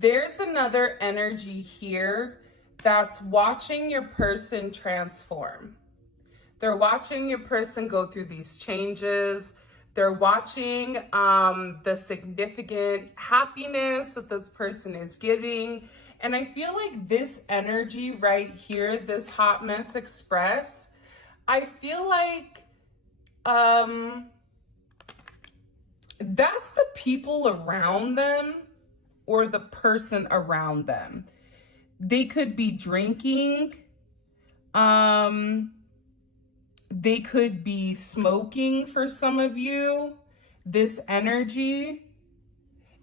there's another energy here that's watching your person transform. They're watching your person go through these changes. They're watching the significant happiness that this person is giving. And I feel like this energy right here, this Hot Mess Express, I feel like that's the people around them or the person around them. They could be drinking. They could be smoking for some of you, this energy.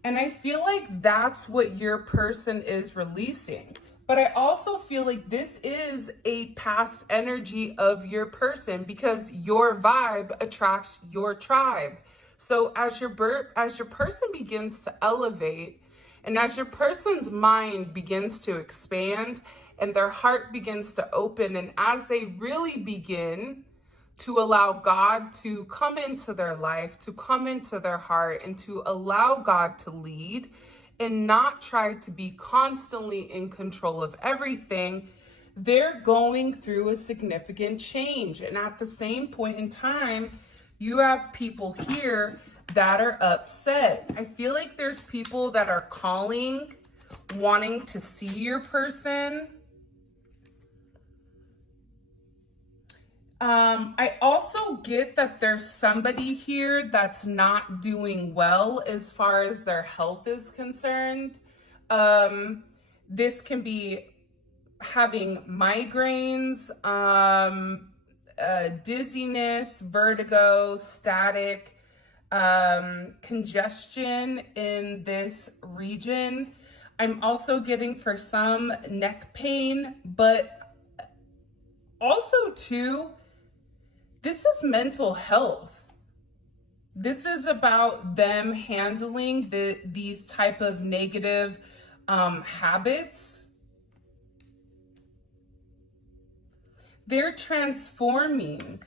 And I feel like that's what your person is releasing. But I also feel like this is a past energy of your person because your vibe attracts your tribe. So as your person begins to elevate and as your person's mind begins to expand and their heart begins to open, and as they really begin to allow God to come into their life, to come into their heart, and to allow God to lead and not try to be constantly in control of everything, they're going through a significant change. And at the same point in time, you have people here that are upset. I feel like there's people that are calling, wanting to see your person. I also get that there's somebody here that's not doing well as far as their health is concerned. This can be having migraines, dizziness, vertigo, static, congestion in this region. I'm also getting for some neck pain, but also too, this is mental health. This is about them handling these type of negative habits. They're transforming.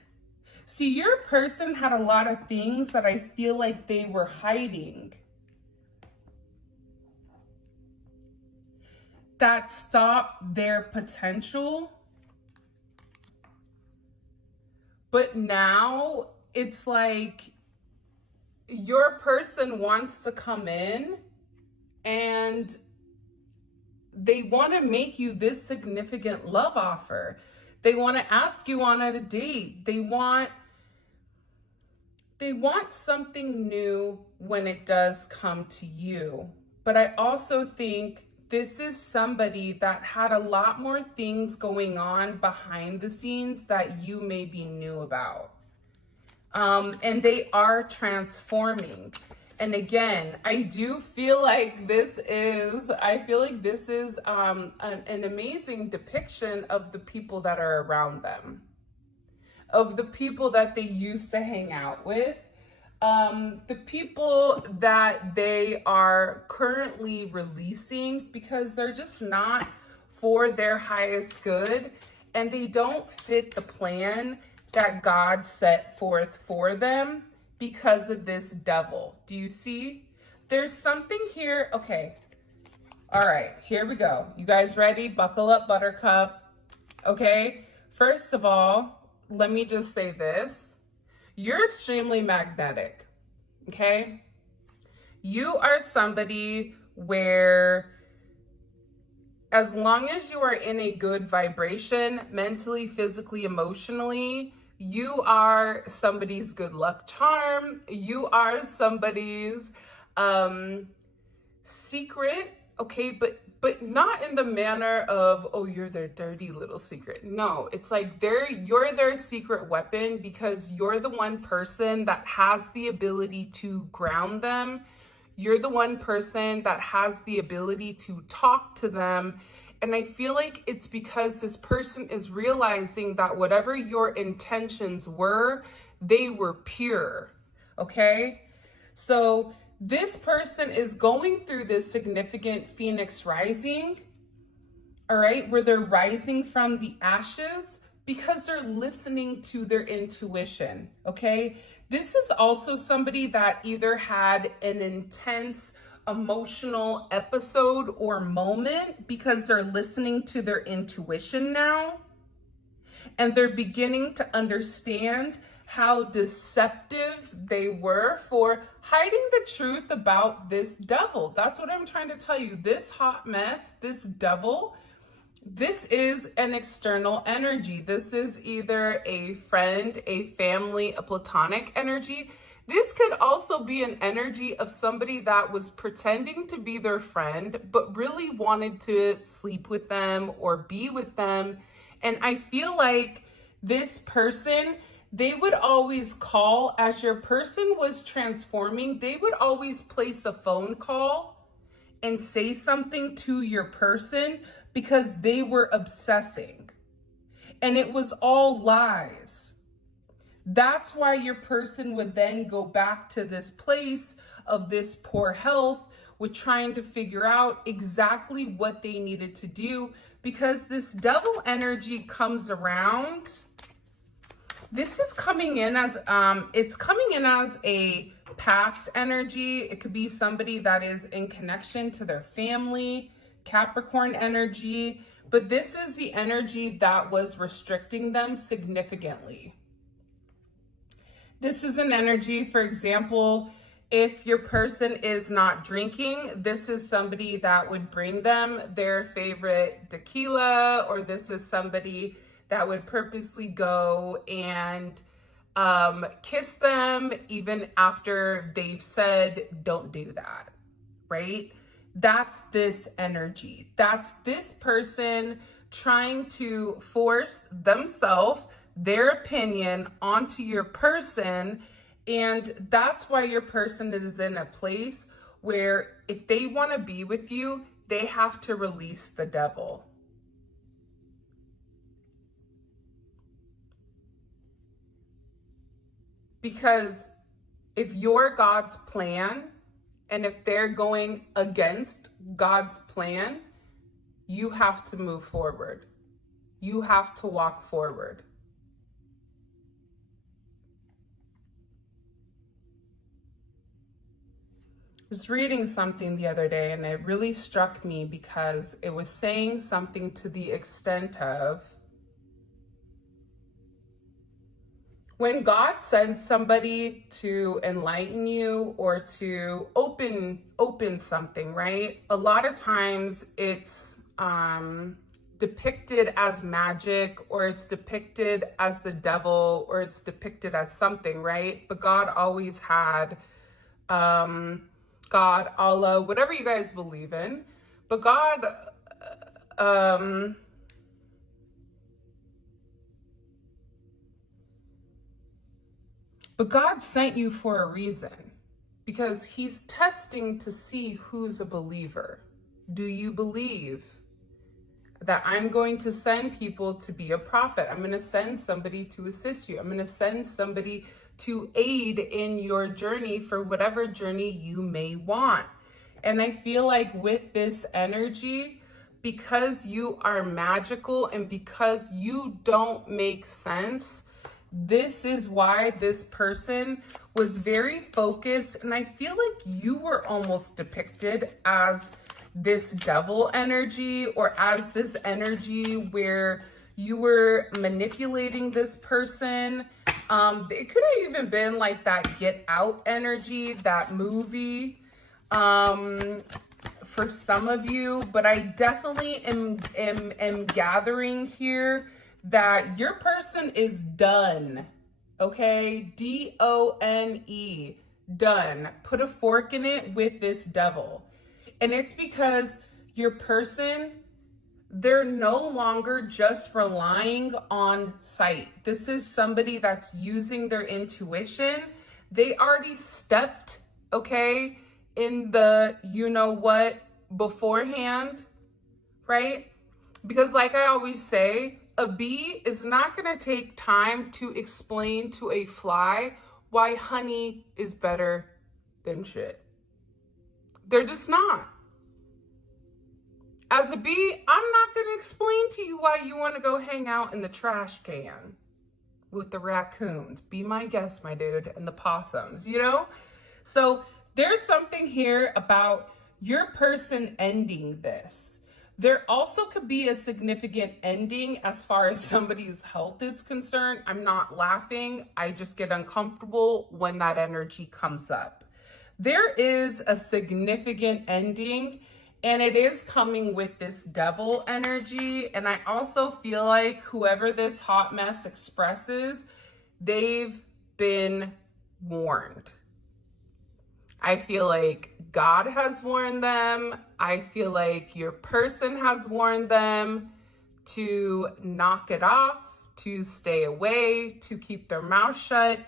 See, your person had a lot of things that I feel like they were hiding that stopped their potential. But now it's like your person wants to come in and they want to make you this significant love offer. They want to ask you on a date. They want something new when it does come to you. But I also think this is somebody that had a lot more things going on behind the scenes that you maybe knew about. And they are transforming. And again, I do feel like this is an amazing depiction of the people that are around them, of the people that they used to hang out with, the people that they are currently releasing because they're just not for their highest good and they don't fit the plan that God set forth for them because of this devil. Do you see? There's something here. Okay. All right, here we go. You guys ready? Buckle up, Buttercup. Okay. First of all, let me just say this. You're extremely magnetic, okay? You are somebody where as long as you are in a good vibration, mentally, physically, emotionally, you are somebody's good luck charm. You are somebody's secret, okay? But not in the manner of, oh, you're their dirty little secret. No, it's like you're their secret weapon because you're the one person that has the ability to ground them. You're the one person that has the ability to talk to them. And I feel like it's because this person is realizing that whatever your intentions were, they were pure, okay? So this person is going through this significant Phoenix rising, all right, where they're rising from the ashes because they're listening to their intuition, okay? This is also somebody that either had an intense emotional episode or moment because they're listening to their intuition now. And they're beginning to understand how deceptive they were for hiding the truth about this devil. That's what I'm trying to tell you. This hot mess, this devil, this is an external energy. This is either a friend, a family, a platonic energy. This could also be an energy of somebody that was pretending to be their friend, but really wanted to sleep with them or be with them. And I feel like this person, they would always call, as your person was transforming, they would always place a phone call and say something to your person because they were obsessing. And it was all lies. That's why your person would then go back to this place of this poor health with trying to figure out exactly what they needed to do, because this devil energy comes around. This is coming in as, it's coming in as a past energy. It could be somebody that is in connection to their family, Capricorn energy, but this is the energy that was restricting them significantly. This is an energy, for example, if your person is not drinking, this is somebody that would bring them their favorite tequila, or this is somebody that would purposely go and kiss them even after they've said, don't do that, right? That's this energy. That's this person trying to force themselves, their opinion onto your person. And that's why your person is in a place where if they want to be with you, they have to release the devil. Because if you're God's plan, and if they're going against God's plan, you have to move forward. You have to walk forward. I was reading something the other day and it really struck me because it was saying something to the extent of, when God sends somebody to enlighten you or to open something, right? A lot of times it's depicted as magic, or it's depicted as the devil, or it's depicted as something, right? But God always had God, Allah, whatever you guys believe in. But God, But God sent you for a reason, because he's testing to see who's a believer. Do you believe that I'm going to send people to be a prophet? I'm going to send somebody to assist you. I'm going to send somebody to aid in your journey for whatever journey you may want. And I feel like with this energy, because you are magical and because you don't make sense, this is why this person was very focused. And I feel like you were almost depicted as this devil energy, or as this energy where you were manipulating this person. It could have even been like that Get Out energy, that movie, for some of you. But I definitely am gathering here that your person is done, okay? D-O-N-E, done. Put a fork in it with this devil. And it's because your person, they're no longer just relying on sight. This is somebody that's using their intuition. They already stepped, okay, in the you-know-what beforehand, right? Because like I always say, a bee is not going to take time to explain to a fly why honey is better than shit. They're just not. As a bee, I'm not going to explain to you why you want to go hang out in the trash can with the raccoons. Be my guest, my dude, and the possums, you know? So There's something here about your person ending this. There also could be a significant ending as far as somebody's health is concerned. I'm not laughing. I just get uncomfortable when that energy comes up. There is a significant ending, and it is coming with this devil energy. And I also feel like whoever this hot mess expresses, they've been warned. I feel like God has warned them. I feel like your person has warned them to knock it off, to stay away, to keep their mouth shut.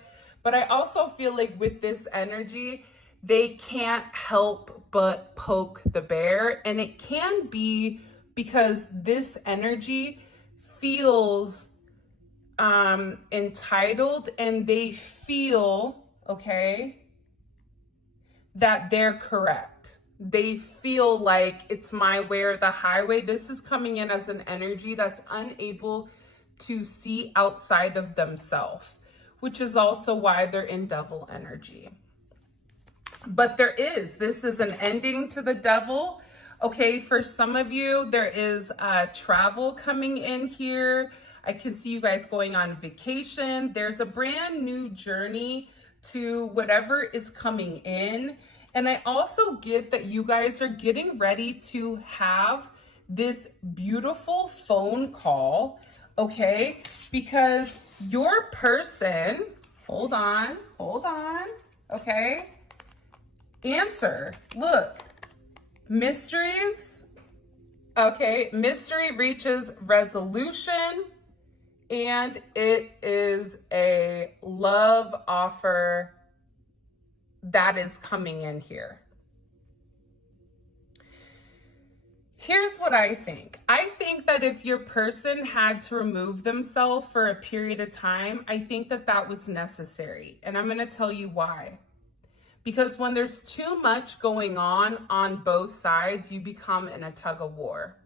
But I also feel like with this energy, they can't help but poke the bear. And it can be because this energy feels entitled, and they feel, okay, that they're correct. They feel like it's my way or the highway. This is coming in as an energy that's unable to see outside of themselves, which is also why they're in devil energy. But this is an ending to the devil. Okay, for some of you, there is travel coming in here. I can see you guys going on vacation. There's a brand new journey to whatever is coming in. And I also get that you guys are getting ready to have this beautiful phone call, okay? Because your person, hold on, okay? Answer, look, mysteries, okay? Mystery reaches resolution, and it is a love offer that is coming in here. Here's what I think. I think that if your person had to remove themselves for a period of time, I think that that was necessary. And I'm going to tell you why. Because when there's too much going on both sides, you become in a tug of war.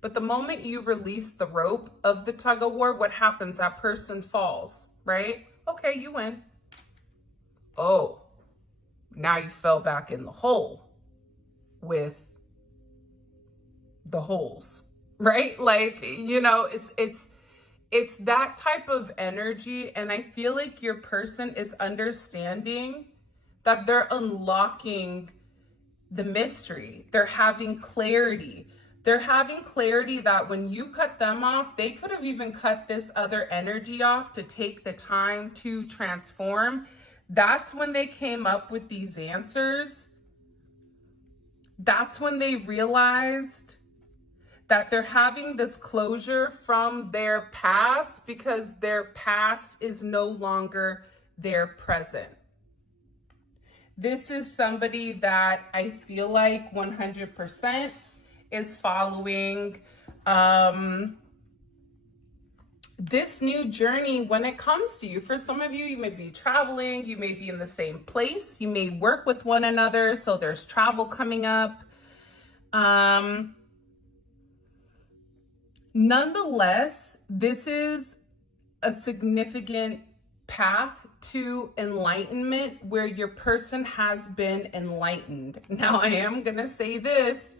But the moment you release the rope of the tug of war, what happens? That person falls, right? Okay, you win. Oh, now you fell back in the hole with the holes, right? Like, you know, it's that type of energy. And I feel like your person is understanding that they're unlocking the mystery. They're having clarity. They're having clarity that when you cut them off, they could have even cut this other energy off to take the time to transform. That's when they came up with these answers. That's when they realized that they're having this closure from their past because their past is no longer their present. This is somebody that I feel like 100% is following this new journey when it comes to you. For some of you, you may be traveling, you may be in the same place, you may work with one another, so there's travel coming up. Nonetheless, this is a significant path to enlightenment where your person has been enlightened. Now, I am going to say this.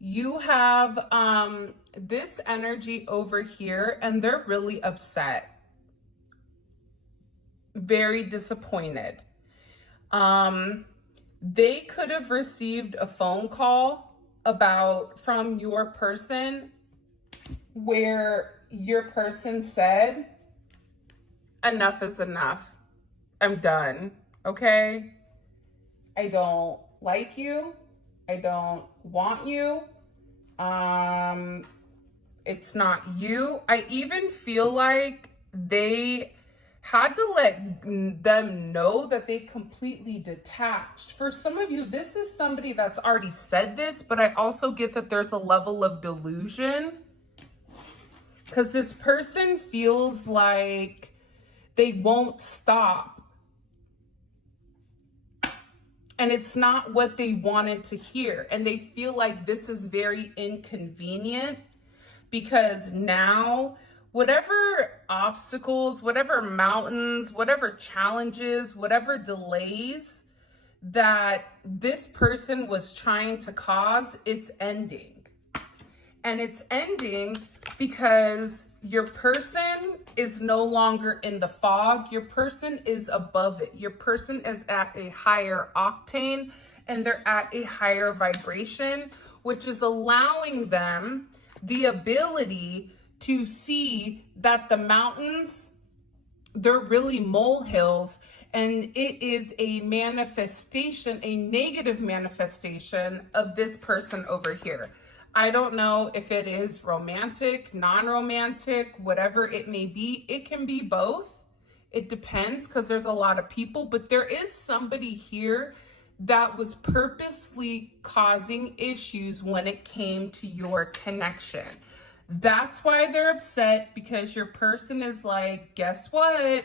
You have this energy over here, and they're really upset, very disappointed. They could have received a phone call from your person where your person said, enough is enough. I'm done, okay? I don't like you. I don't want you. It's not you. I even feel like they had to let them know that they completely detached. For some of you, this is somebody that's already said this, but I also get that there's a level of delusion because this person feels like they won't stop. And it's not what they wanted to hear. And they feel like this is very inconvenient because now whatever obstacles, whatever mountains, whatever challenges, whatever delays that this person was trying to cause, it's ending. And it's ending because your person is no longer in the fog. Your person is above it. Your person is at a higher octane and they're at a higher vibration, which is allowing them the ability to see that the mountains, they're really molehills, and it is a manifestation, a negative manifestation of this person over here. I don't know if it is romantic, non-romantic, whatever it may be. It can be both. It depends because there's a lot of people, but there is somebody here that was purposely causing issues when it came to your connection. That's why they're upset, because your person is like, guess what?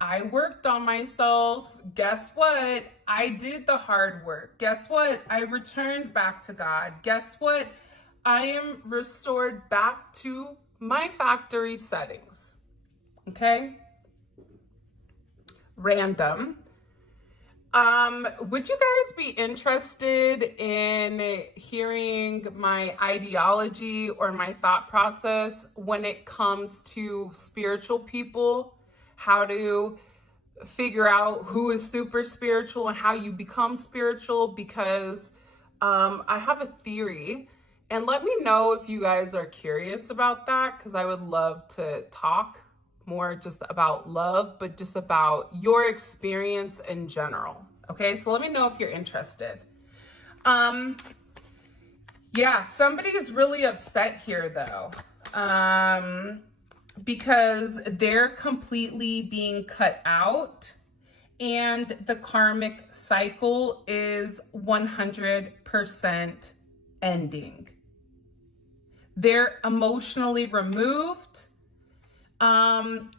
I worked on myself. Guess what? I did the hard work. Guess what? I returned back to God. Guess what? I am restored back to my factory settings. Okay? Random. Would you guys be interested in hearing my ideology or my thought process when it comes to spiritual people? How to figure out who is super spiritual and how you become spiritual? Because I have a theory, and let me know if you guys are curious about that, because I would love to talk more just about love, but just about your experience in general. Okay, so let me know if you're interested. Yeah, somebody is really upset here though. Because they're completely being cut out and the karmic cycle is 100% ending. They're emotionally removed.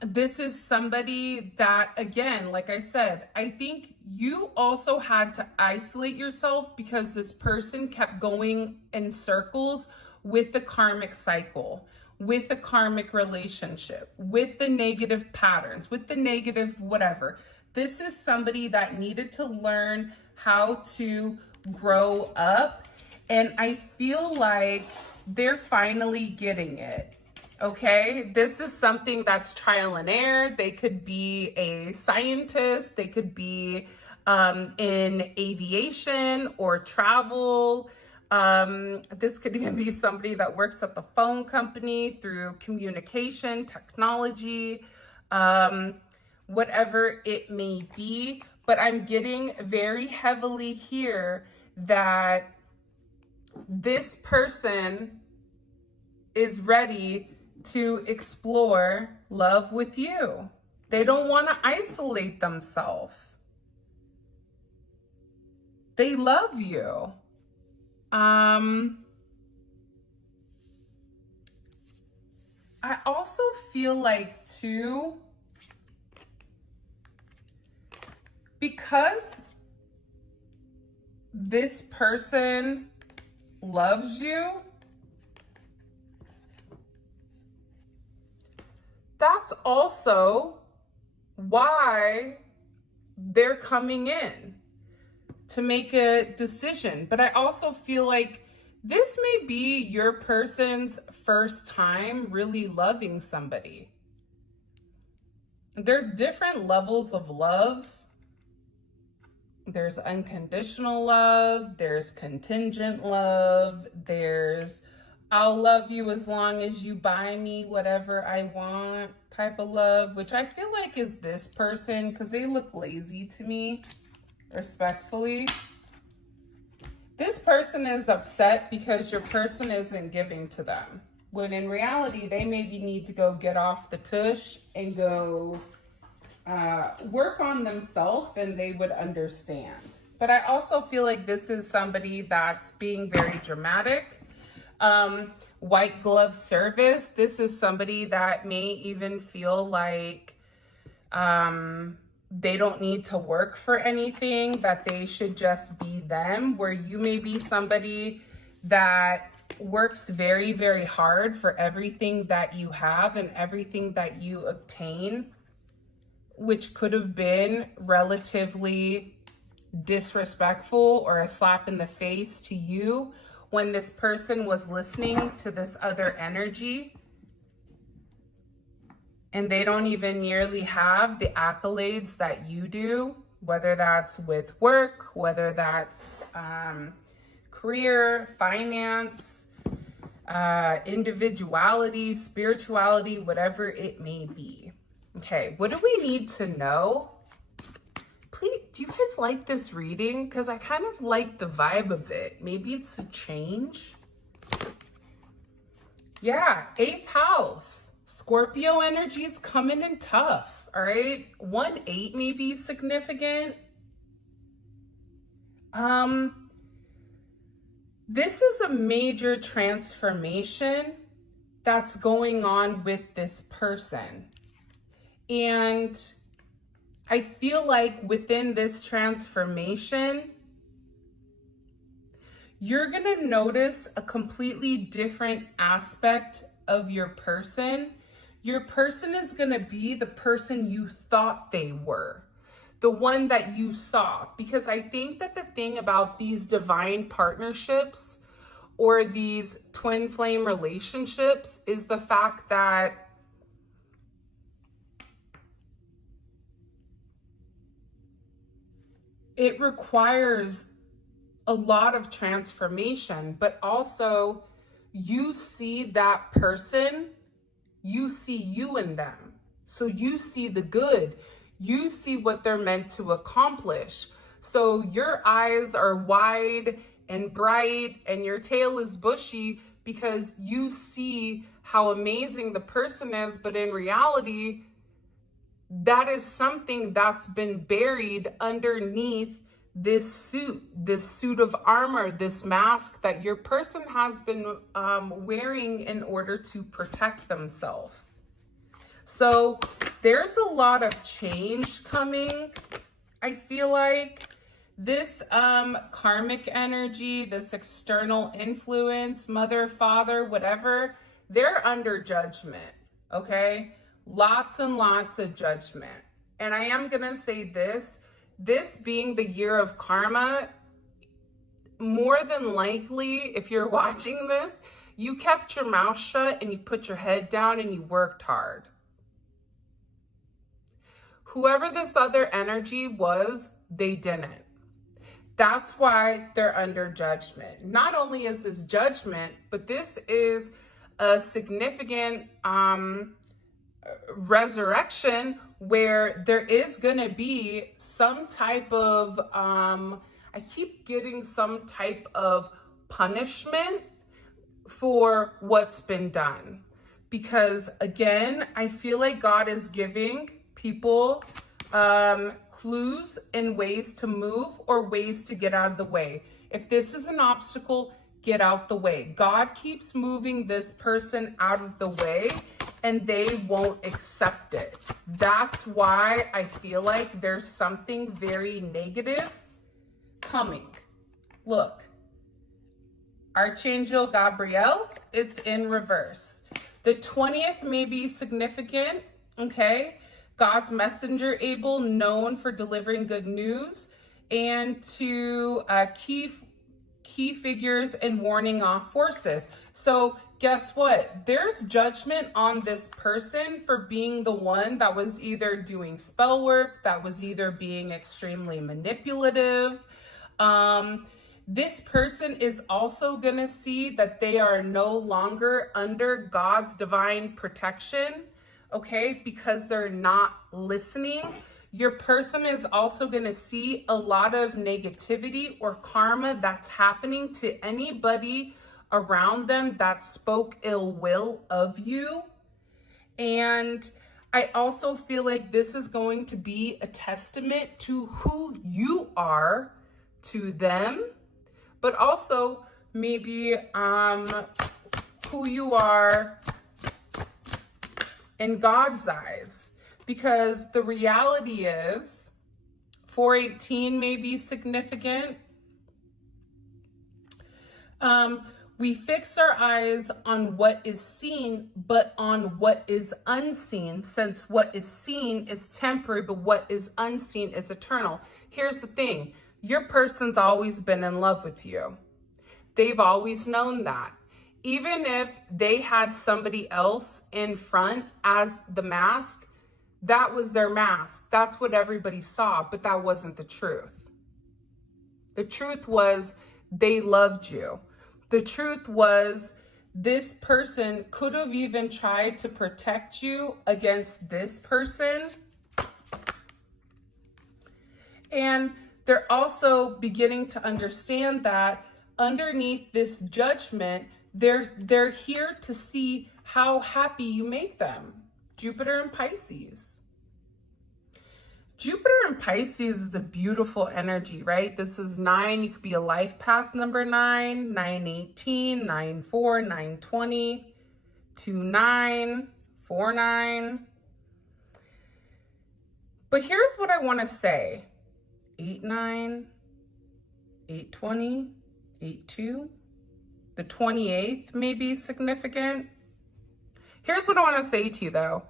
This is somebody that, again, like I said, I think you also had to isolate yourself because this person kept going in circles with the karmic cycle, with the karmic relationship, with the negative patterns, with the negative whatever. This is somebody that needed to learn how to grow up. And I feel like they're finally getting it. Okay, this is something that's trial and error. They could be a scientist. They could be in aviation or travel. This could even be somebody that works at the phone company through communication, technology, whatever it may be. But I'm getting very heavily here that this person is ready to explore love with you. They don't want to isolate themselves. They love you. I also feel like too, because this person loves you, that's also why they're coming in to make a decision. But I also feel like this may be your person's first time really loving somebody. There's different levels of love. There's unconditional love, there's contingent love, there's I'll love you as long as you buy me whatever I want type of love, which I feel like is this person because they look lazy to me, respectfully. This person is upset because your person isn't giving to them, when in reality, they maybe need to go get off the tush and go work on themselves, and they would understand. But I also feel like this is somebody that's being very dramatic. White glove service. This is somebody that may even feel like they don't need to work for anything, that they should just be them, where you may be somebody that works very, very hard for everything that you have and everything that you obtain, which could have been relatively disrespectful or a slap in the face to you when this person was listening to this other energy, and they don't even nearly have the accolades that you do, whether that's with work, whether that's career, finance, individuality, spirituality, whatever it may be. Okay, what do we need to know? Please, do you guys like this reading? Because I kind of like the vibe of it. Maybe it's a change. Yeah, 8th house. Scorpio energy is coming in tough, all right? 1-8 may be significant. This is a major transformation that's going on with this person. And I feel like within this transformation, you're going to notice a completely different aspect of your person. Your person is going to be the person you thought they were, the one that you saw. Because I think that the thing about these divine partnerships or these twin flame relationships is the fact that it requires a lot of transformation, but also you see that person, you see you in them. So you see the good, you see what they're meant to accomplish. So your eyes are wide and bright and your tail is bushy because you see how amazing the person is, but in reality, that is something that's been buried underneath this suit of armor, this mask that your person has been wearing in order to protect themselves. So there's a lot of change coming. I feel like this karmic energy, this external influence, mother, father, whatever, they're under judgment, okay? Lots and lots of judgment. And I am gonna say this being the year of karma, more than likely, if you're watching this, you kept your mouth shut and you put your head down and you worked hard. Whoever this other energy was, they didn't. That's why they're under judgment. Not only is this judgment, but this is a significant resurrection where there is going to be some type of, I keep getting some type of punishment for what's been done. Because again, I feel like God is giving people clues and ways to move or ways to get out of the way. If this is an obstacle, get out the way. God keeps moving this person out of the way and they won't accept it. That's why I feel like there's something very negative coming. Look, Archangel Gabriel, it's in reverse. The 20th may be significant, okay? God's messenger, Abel, known for delivering good news and to key figures and warning off forces. So guess what? There's judgment on this person for being the one that was either doing spell work, that was either being extremely manipulative. This person is also going to see that they are no longer under God's divine protection, okay, because they're not listening. Your person is also going to see a lot of negativity or karma that's happening to anybody around them that spoke ill will of you. And I also feel like this is going to be a testament to who you are to them, but also maybe who you are in God's eyes. Because the reality is 418 may be significant. We fix our eyes on what is seen, but on what is unseen, since what is seen is temporary, but what is unseen is eternal. Here's the thing. Your person's always been in love with you. They've always known that. Even if they had somebody else in front as the mask, that was their mask. That's what everybody saw, but that wasn't the truth. The truth was they loved you. The truth was this person could have even tried to protect you against this person. And they're also beginning to understand that underneath this judgment, they're here to see how happy you make them. Jupiter and Pisces. Jupiter and Pisces is a beautiful energy, right? This is 9. You could be a life path number 9, 918, 94, 920, 29, 49. But here's what I want to say. 89, 820, 82. The 28th may be significant. Here's what I want to say to you, though.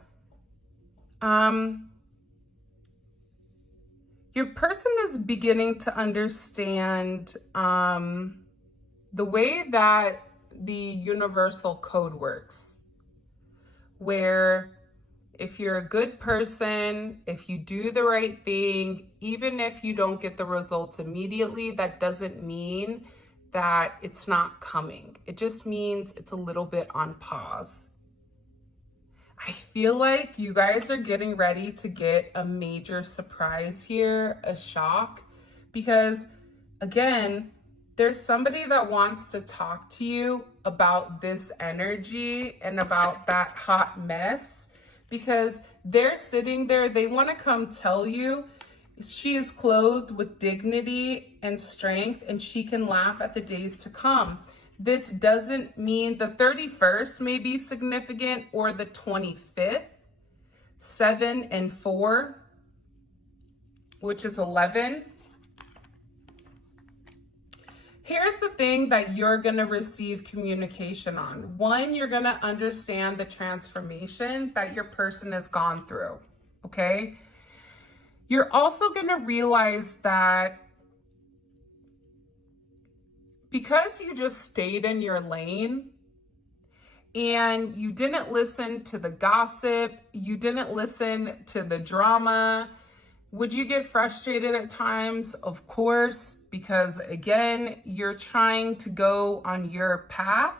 Your person is beginning to understand the way that the universal code works, where if you're a good person, if you do the right thing, even if you don't get the results immediately, that doesn't mean that it's not coming. It just means it's a little bit on pause. I feel like you guys are getting ready to get a major surprise here, a shock, because again, there's somebody that wants to talk to you about this energy and about that hot mess, because they're sitting there, they want to come tell you she is clothed with dignity and strength and she can laugh at the days to come. This doesn't mean the 31st may be significant or the 25th, 7 and 4, which is 11. Here's the thing that you're going to receive communication on. One, you're going to understand the transformation that your person has gone through, okay? You're also going to realize that because you just stayed in your lane and you didn't listen to the gossip, you didn't listen to the drama, would you get frustrated at times? Of course, because again, you're trying to go on your path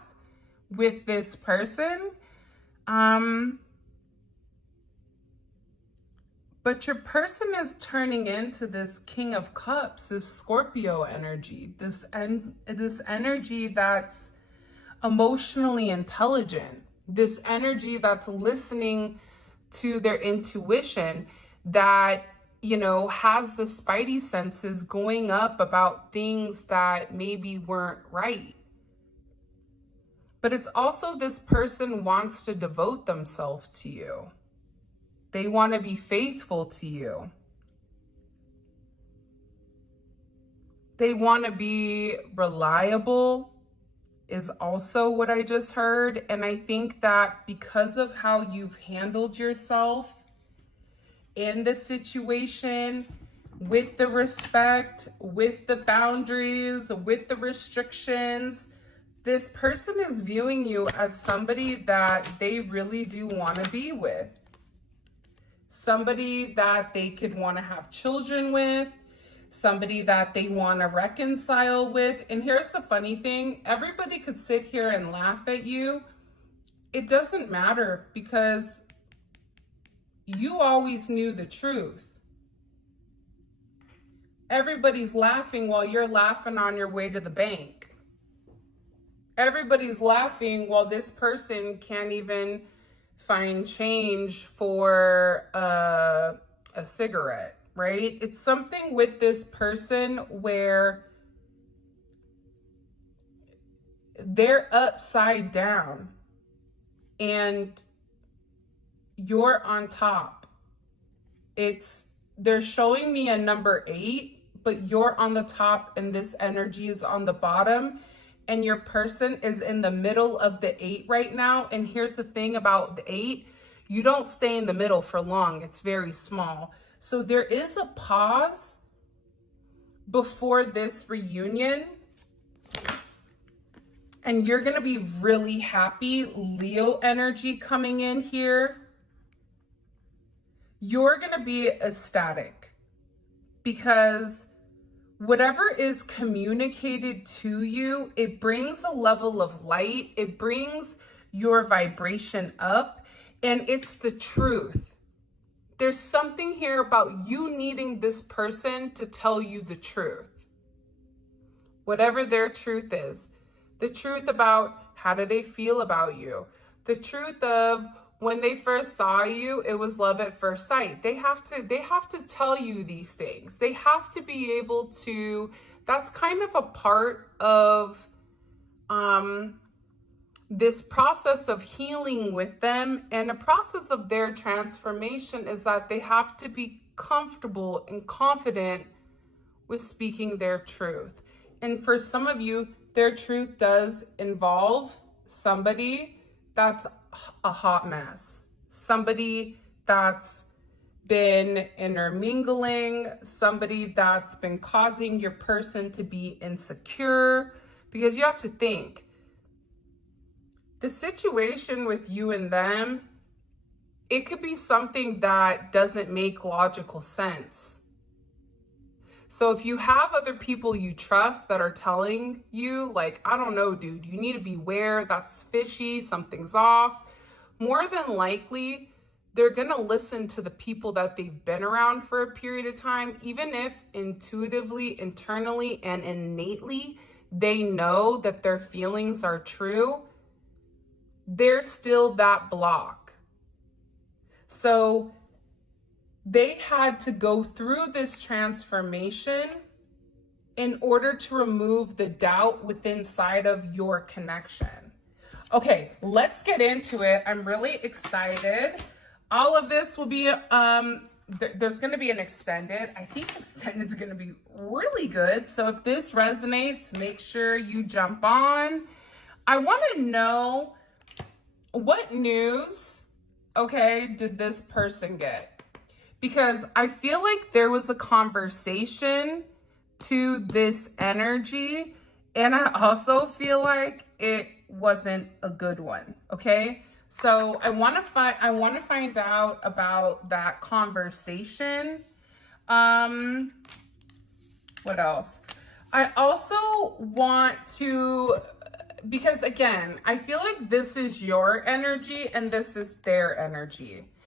with this person. But your person is turning into this King of Cups, this Scorpio energy, this energy that's emotionally intelligent, this energy that's listening to their intuition, that, you know, has the spidey senses going up about things that maybe weren't right. But it's also this person wants to devote themselves to you. They want to be faithful to you. They want to be reliable is also what I just heard. And I think that because of how you've handled yourself in the situation, with the respect, with the boundaries, with the restrictions, this person is viewing you as somebody that they really do want to be with. Somebody that they could want to have children with, somebody that they want to reconcile with. And here's the funny thing, everybody could sit here and laugh at you. It doesn't matter, because you always knew the truth. Everybody's laughing while you're laughing on your way to the bank. Everybody's laughing while this person can't even find change for a cigarette, right? It's something with this person where they're upside down and you're on top. They're showing me a number 8, but you're on the top and this energy is on the bottom. and your person is in the middle of the 8 right now. And here's the thing about the 8, you don't stay in the middle for long. It's very small. So there is a pause before this reunion, and you're going to be really happy. Leo energy coming in here. You're going to be ecstatic because whatever is communicated to you, it brings a level of light. It brings your vibration up, and it's the truth. There's something here about you needing this person to tell you the truth. Whatever their truth is. The truth about how do they feel about you. The truth of when they first saw you, it was love at first sight. They have to tell you these things. They have to be able to, that's kind of a part of this process of healing with them, and a process of their transformation is that they have to be comfortable and confident with speaking their truth. And for some of you, their truth does involve somebody that's a hot mess, somebody that's been intermingling, somebody that's been causing your person to be insecure. Because you have to think, the situation with you and them, it could be something that doesn't make logical sense. So if you have other people you trust that are telling you, like, I don't know, dude, you need to beware, that's fishy, something's off, more than likely, they're gonna listen to the people that they've been around for a period of time, even if intuitively, internally, and innately, they know that their feelings are true, there's still that block. So they had to go through this transformation in order to remove the doubt within inside of your connection. Okay, let's get into it. I'm really excited. All of this will be, there's going to be an extended. I think extended is going to be really good. So if this resonates, make sure you jump on. I want to know what news, okay, did this person get? Because I feel like there was a conversation to this energy, and I also feel like it wasn't a good one, okay? So I want to find out about that conversation. What else? I also want to, because again, I feel like this is your energy and this is their energy.